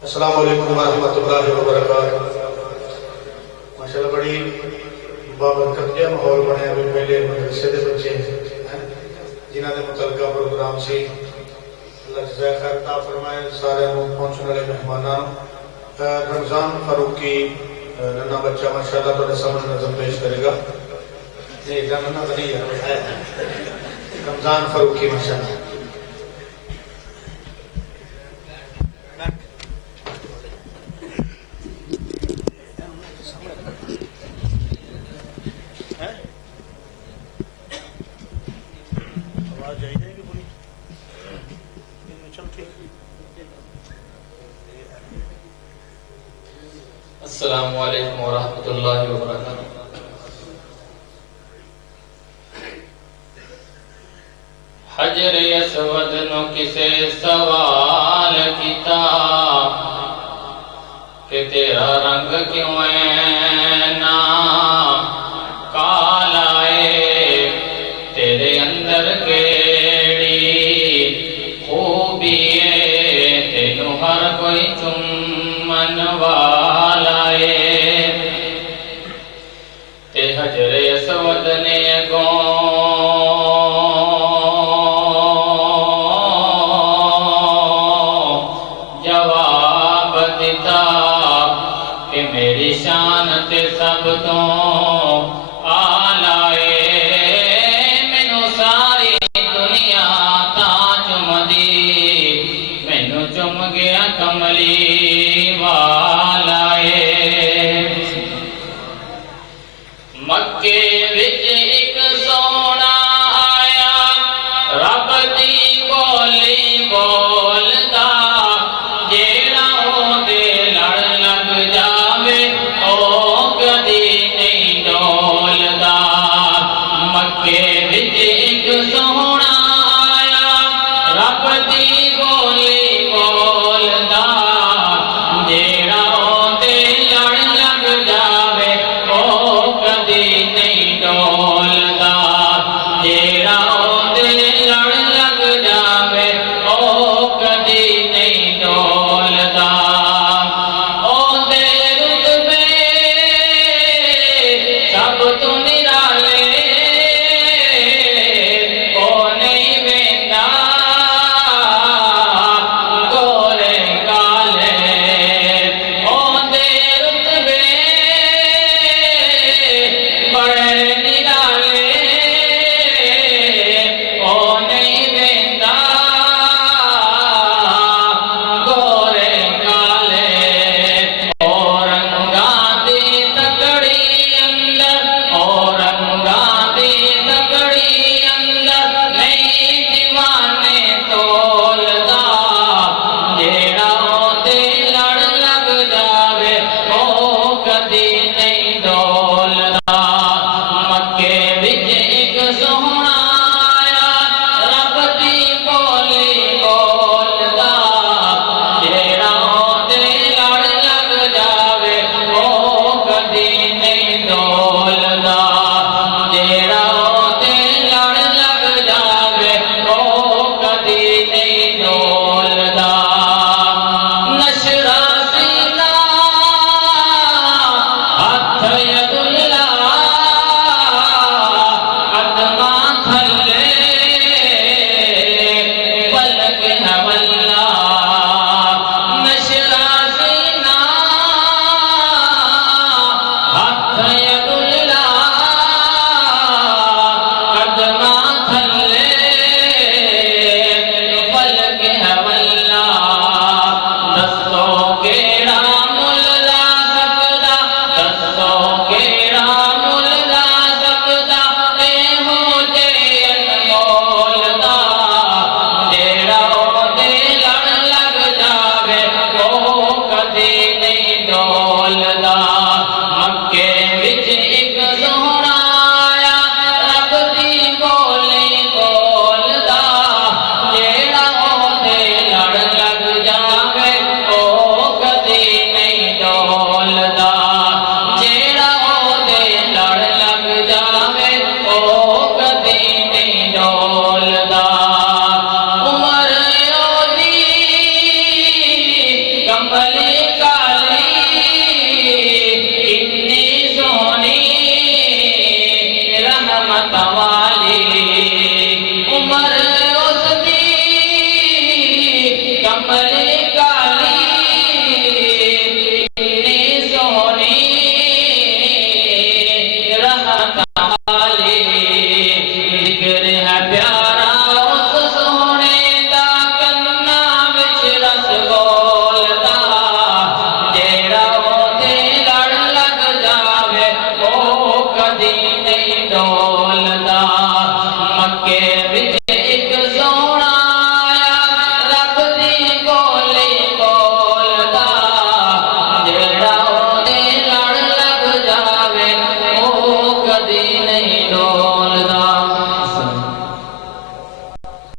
अस्सलाम वालेकुम रहमतुल्लाहि व बरकातहू। माशाअल्लाह बड़ी बाबरकत का माहौल बनया। भी पहले मदरसे के बच्चे हैं जिन्हों के मुतलका प्रोग्राम से अल्लाह जज़ा खैर अता फरमाए। सारे पहुंचने वाले मेहमानों रमजान फारूकी नन्ना बच्चा माशाअल्लाह थोड़े सामने नजम पेश करेगा। नन्ना तो नहीं है, रमजान फारूकी माशाअल्लाह। अस्सलामु अलैकुम वरहमतुल्लाहि वबरकातुहू। हजरे अस्वद नु किसे सवाल किता कि तेरा रंग क्यों है ना काला है, तेरे अंदर केड़ी खूबी है, तेनू हर कोई चुम्मन वाला हजरे असवद ने गो जवाब दिता कि मेरी शान ते सब तो आला है। मैनू सारी दुनिया ता चुमदी, मैनू चुम गया कमली वाला मक्के विच एक सोना आया, रब दी बोली बोलदा, जेड़ा ओदे लड़ लग जावे ओ कदी नहीं डोलदा। मक्के विच एक सोना आया, रब दी बोली बोलदा, जेड़ा ओदे लड़ लग जावे ओ कदी नहीं रहमत वाली उमर उसदी कमरे काली इतनी सोहनी रहमत वाली